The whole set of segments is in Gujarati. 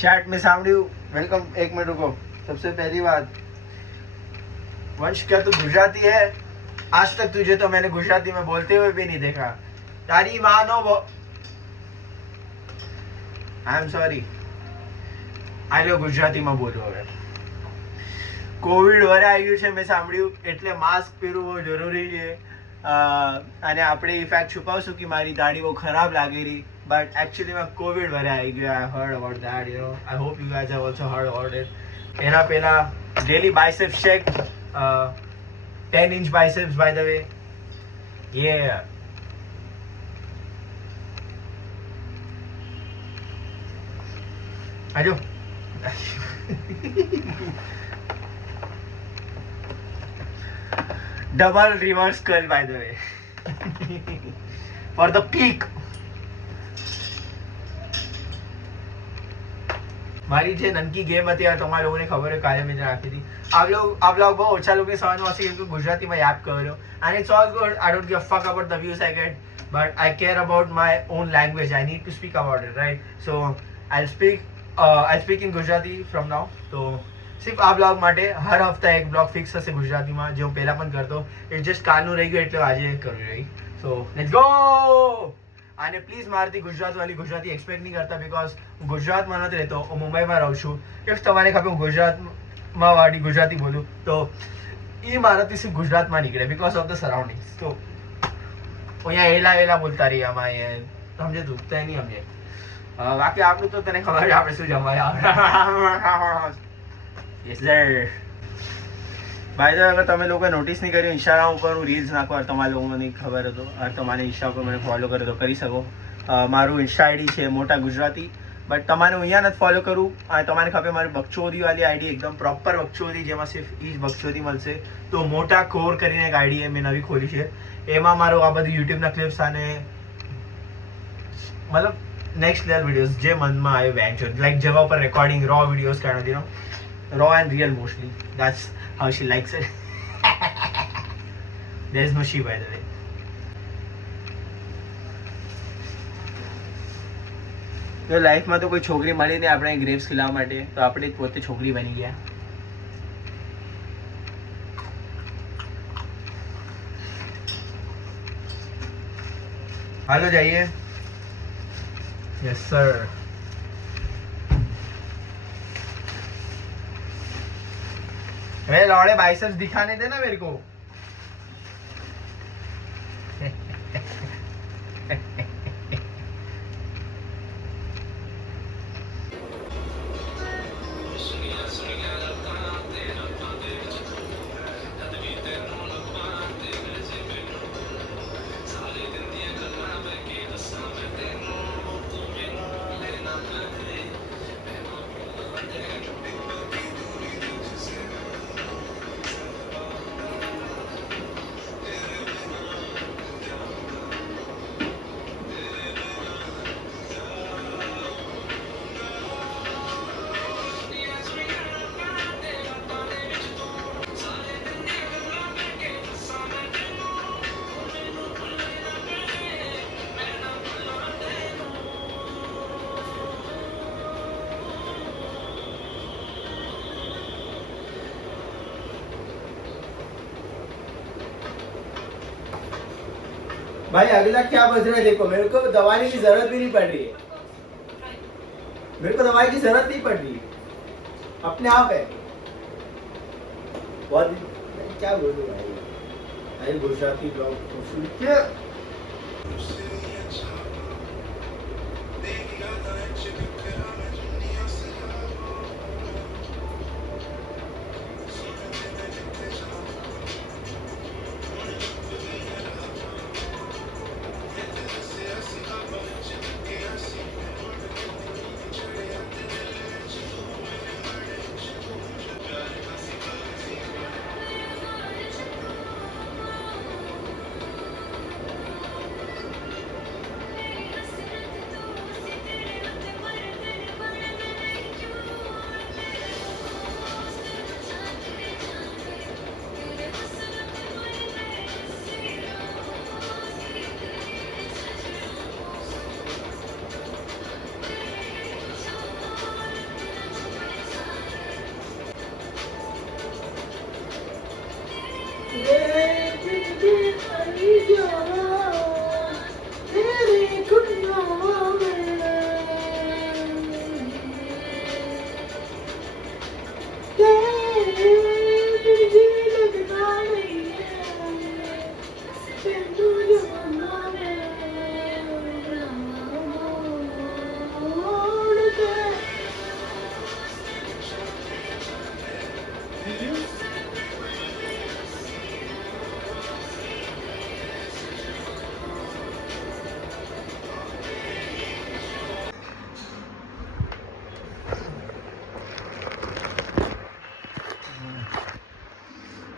चैट में सामड़ियों वेलकम। एक मिनट रुको। सबसे पहली बात, वंश क्या तू गुजराती है? आज तक तुझे तो मैंने गुजराती में बोलते हुए भी नहीं देखा। तारी मानो वो आई एम सॉरी। આ લો ગુજરાતીમાં બોલો હવે। કોવિડ વરે આવ્યું છે મેં સાંભળ્યું, એટલે માસ્ક પહેરવું બહુ જરૂરી છે। અને આપણે એ ફેક્ટ છુપાવશું કે મારી દાઢી બહુ ખરાબ લાગી રહી, બટ એકચ્યુઅલીમાં કોવિડ વરે આવી ગયો। I heard about that, you know. I hope you guys have also hard about it. એના પહેલા daily biceps check, 10 inch biceps by the way, yeah। आजो double reverse curl by the way for the peak। મારી જે નનકી ગેમ હતી યાર, તમારા લોકોને ખબર હોય, કાલે મેં રાખી હતી। आप लोग બહુ ઓછા લોકો સમજમાં હશે કેમ કે ગુજરાતીમાં યાદ કર્યો, and it's all good। I don't give a fuck about the views I get, but I care about my own language. I need to speak about it, right? So I'll speak in Gujarati from now। તો સિર્ફ આ બ્લોગ માટે હર હફતા એક બ્લોગ ફિક્સ થશે ગુજરાતીમાં, જે હું પહેલા પણ કરતો। એ જસ્ટ કાલનું રહી ગયું એટલે આજે કરી રહી। So let's go. અને પ્લીઝ મારાથી ગુજરાતી એક્સપેક્ટ નહીં કરતા, બીકોઝ હું ગુજરાતમાં નથી રહેતો, હું મુંબઈમાં રહું છું। ઇફ તમારે ખબર હું ગુજરાતમાં વાળી ગુજરાતી બોલું તો એ મારાથી સિર્ફ ગુજરાતમાં નીકળે, બીકોઝ ઓફ ધ સરાઉન્ડિંગ્સ। તો અહીંયા એલા બોલતા રહી આમાં, સમજે તું તો નહીં સમજે। બાકી આપણું તો તને ખબર છે આપણે શું જમાય। Yes sir. By the way, અગર તમે લોકોએ નોટિસ નહીં કર્યું, ઇન્સ્ટાગ્રામ ઉપર હું રીલ્સ નાખવા તમારા લોકોને ખબર હતો, અને તમારે ઇન્સ્ટા ઉપર મને ફોલો કરે તો કરી શકો। મારું ઇન્સ્ટા આઈડી છે મોટા ગુજરાતી, બટ તમારે હું અહીંયા નથી ફોલો કરું। અને તમારે ખબર મારી બકચોદીવાળી આઈડી એકદમ પ્રોપર બકચોદી, જેમાં સિર્ફ એ જ બકચોદી મળશે। તો મોટા કોર કરીને એક આઈડી મેં નવી ખોલી છે, એમાં મારો આ બધી યુટ્યુબના ક્લિપ્સ અને મતલબ નેક્સ્ટ લેવલ વિડીયોઝ જે મનમાં આવ્યો વેન્ચર, લાઈક જેવા ઉપર રેકોર્ડિંગ રો વિડીયોઝ કાઢ હતી, raw and real mostly, that's how she likes it. There is no she by the way. તો લાઈફમાં તો કોઈ છોકરી મળી નહીં આપણે ગ્રેપ્સ ખીલાવવા માટે, તો આપણે પોતે છોકરી બની ગયા। હાલો જઈએ। Yes sir. अरे लौड़े बाइसेप्स दिखाने देना मेरे को। भाई अगला क्या बज रहा है देखो, मेरे को दवाई की जरूरत भी नहीं पड़ रही है, मेरे को दवाई की जरूरत नहीं पड़ रही है, अपने आप है। बहुत क्या बोलूं भाई, भाई गुजराती ब्लॉग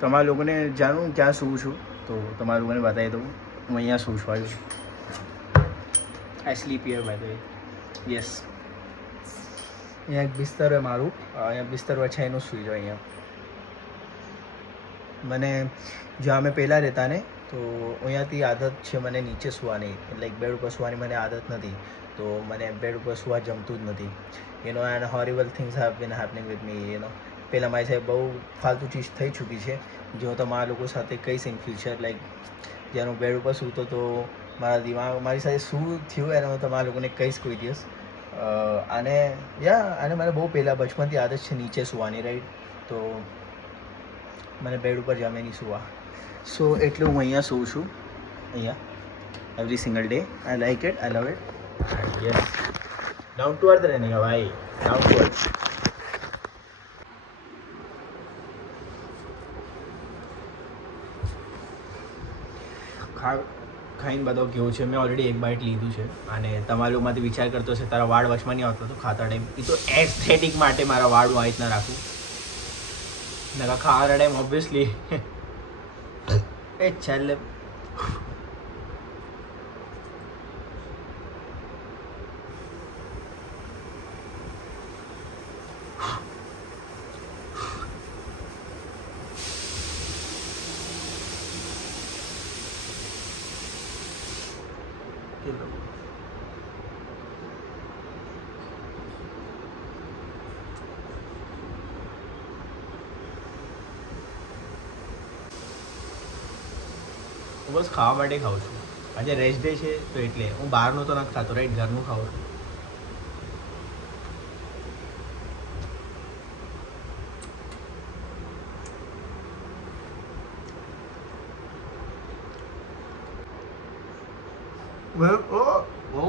તમારા લોકોને જાણું ક્યાં સૂવું છું તો તમારા લોકોને બતાવી દઉં. હું અહીંયા સૂવું છું. આવ્યું I sleep here by the way. Yes, અહીંયા એક બિસ્તર હોય મારું. અહીંયા બિસ્તર વછાઈને સૂઈ જાઉં અહીંયા. મને જ્યાં અમે પહેલાં રહેતા ને તો અહીંયાથી આદત છે મને નીચે સૂવાની, લાઈક બેડ ઉપર સૂવાની મને આદત નથી. તો મને બેડ ઉપર સૂવા જમતું જ નથી. And horrible things have been happening with me. પહેલાં મારી સાથે બહુ ફાલતુ ચીજ થઈ ચૂકી છે, જે હું તમારા લોકો સાથે કહીશ ઇન ફ્યુચર. લાઈક જ્યારે હું બેડ ઉપર સૂતો તો મારા દિમાગ મારી સાથે શું થયું એને હું તમારા લોકોને કહીશ કોઈ દિવસ. અને અને મને બહુ પહેલાં બચપનથી આદત છે નીચે સૂવાની, રાઈટ. તો મને બેડ ઉપર જમે નહીં સૂવા. સો એટલે હું અહીંયા સૂવું છું, અહીંયા every single day. I like it, I love it. Yes, down to earth રહેને ભાઈ, ડાઉન ટુ અર્થ. ખાઈને બધો કેવું છે, મેં ઓલરેડી એક બાઇટ લીધું છે. અને તમારા લોકોમાંથી વિચાર કરતો છે તારા વાળ વચમાં નહીં આવતો તો ખાતા ટાઈમ. એ તો એસ્થેટિક માટે મારા વાળ હું આ રીતના રાખું. નકા ખાવા ટાઈમ ઓબ્વિયસલી એ છેલ્લે હું બસ ખાવા માટે ખાઉં છું. આજે રેસ્ટ ડે છે તો એટલે હું બહારનું તો નથી ખાતો, રાઈટ, ઘરનું ખાઉં છું. બહુ